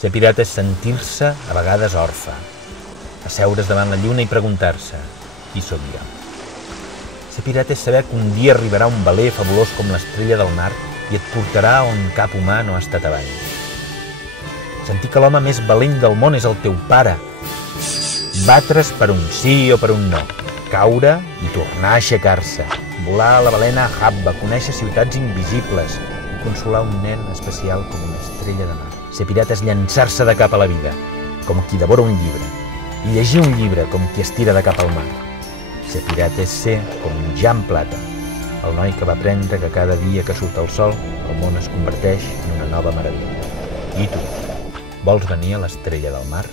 Ser pirata és sentir-se, a vegades, orfe. Asseure's davant la lluna i preguntar-se: qui sóc jo? Ser pirata és saber que un dia arribarà un veler fabulós com l'estrella del mar i et portarà on cap humà no ha estat abans. Sentir que l'home més valent del món és el teu pare. Batre's per un sí o per un no. Caure i tornar a aixecar-se. Volar a la balena Habba, conèixer ciutats invisibles i consolar un nen especial com una estrella de mar. Ser pirata és llançar-se de cap a la vida, com qui devora un llibre, i llegir un llibre com qui es tira de cap al mar. Ser pirata és ser com un Jan Plata, el noi que va aprendre que cada dia que surt el sol el món es converteix en una nova meravella. I tu, vols venir a l'estrella del mar?